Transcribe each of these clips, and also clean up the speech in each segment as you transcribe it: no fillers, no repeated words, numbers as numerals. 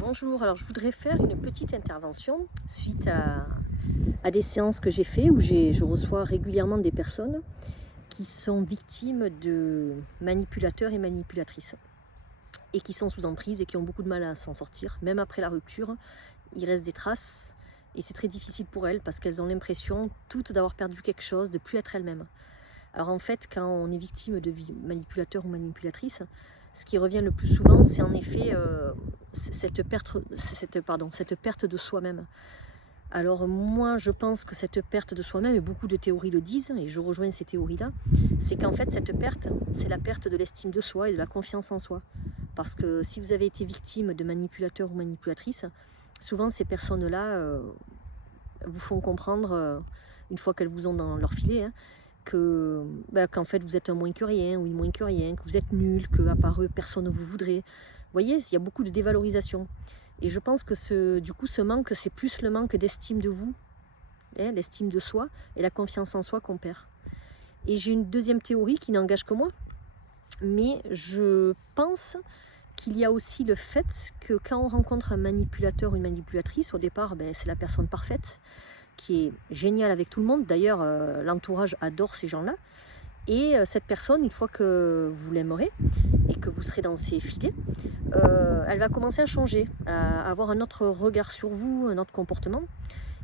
Bonjour, alors je voudrais faire une petite intervention suite à des séances que j'ai fait où je reçois régulièrement des personnes qui sont victimes de manipulateurs et manipulatrices et qui sont sous emprise et qui ont beaucoup de mal à s'en sortir. Même après la rupture, il reste des traces et c'est très difficile pour elles parce qu'elles ont l'impression toutes d'avoir perdu quelque chose, de plus être elles-mêmes. Alors en fait, quand on est victime de manipulateurs ou manipulatrices, ce qui revient le plus souvent, c'est en effet cette perte de soi-même. Alors moi, je pense que cette perte de soi-même, et beaucoup de théories le disent, et je rejoins ces théories-là, c'est qu'en fait, cette perte, c'est la perte de l'estime de soi et de la confiance en soi. Parce que si vous avez été victime de manipulateurs ou manipulatrices, souvent ces personnes-là vous font comprendre, une fois qu'elles vous ont dans leur filet, qu'en fait vous êtes un moins que rien ou une moins que rien, que vous êtes nul, qu'à part eux personne ne vous voudrait. Vous voyez, il y a beaucoup de dévalorisation. Et je pense que ce manque, c'est plus le manque d'estime de vous, l'estime de soi et la confiance en soi qu'on perd. Et j'ai une deuxième théorie qui n'engage que moi, mais je pense qu'il y a aussi le fait que quand on rencontre un manipulateur ou une manipulatrice, au départ, c'est la personne parfaite, qui est géniale avec tout le monde. D'ailleurs, l'entourage adore ces gens-là. Et cette personne, une fois que vous l'aimerez et que vous serez dans ses filets, elle va commencer à changer, à avoir un autre regard sur vous, un autre comportement.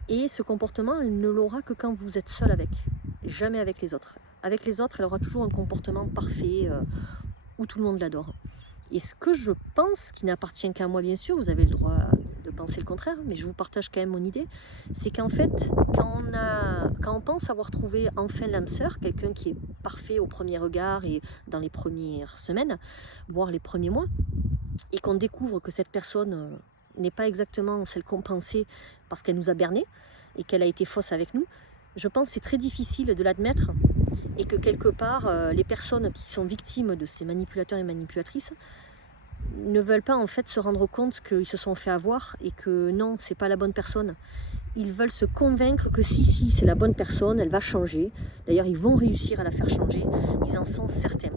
Et ce comportement, elle ne l'aura que quand vous êtes seul avec, jamais avec les autres. Avec les autres, elle aura toujours un comportement parfait où tout le monde l'adore. Et ce que je pense, qui n'appartient qu'à moi bien sûr, vous avez le droit de penser le contraire, mais je vous partage quand même mon idée, c'est qu'en fait, quand on pense avoir trouvé enfin l'âme sœur, quelqu'un qui est parfait au premier regard et dans les premières semaines, voire les premiers mois, et qu'on découvre que cette personne n'est pas exactement celle qu'on pensait parce qu'elle nous a bernés et qu'elle a été fausse avec nous, je pense que c'est très difficile de l'admettre et que quelque part, les personnes qui sont victimes de ces manipulateurs et manipulatrices ne veulent pas en fait se rendre compte qu'ils se sont fait avoir et que non, c'est pas la bonne personne. Ils veulent se convaincre que si, c'est la bonne personne, elle va changer. D'ailleurs, ils vont réussir à la faire changer, ils en sont certains.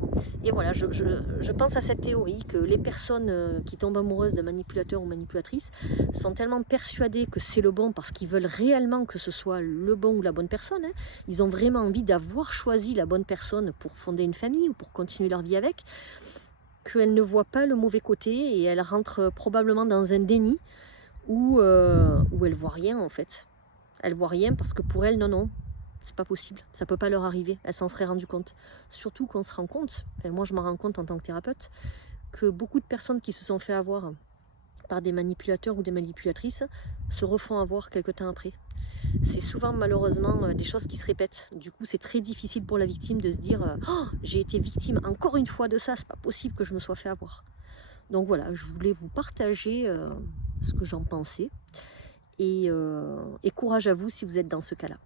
Et voilà, je pense à cette théorie que les personnes qui tombent amoureuses de manipulateurs ou manipulatrices sont tellement persuadées que c'est le bon parce qu'ils veulent réellement que ce soit le bon ou la bonne personne. Ils ont vraiment envie d'avoir choisi la bonne personne pour fonder une famille ou pour continuer leur vie avec, qu'elles ne voient pas le mauvais côté et elles rentrent probablement dans un déni où elles voient rien en fait. Elles voient rien parce que pour elles, non, c'est pas possible, ça peut pas leur arriver, elles s'en seraient rendues compte. Surtout qu'on se rend compte, enfin moi je m'en rends compte en tant que thérapeute, que beaucoup de personnes qui se sont fait avoir par des manipulateurs ou des manipulatrices se refont avoir quelque temps après. C'est souvent malheureusement des choses qui se répètent. Du coup, c'est très difficile pour la victime de se dire oh, j'ai été victime encore une fois de ça, c'est pas possible que je me sois fait avoir. Donc voilà, je voulais vous partager ce que j'en pensais et courage à vous si vous êtes dans ce cas-là.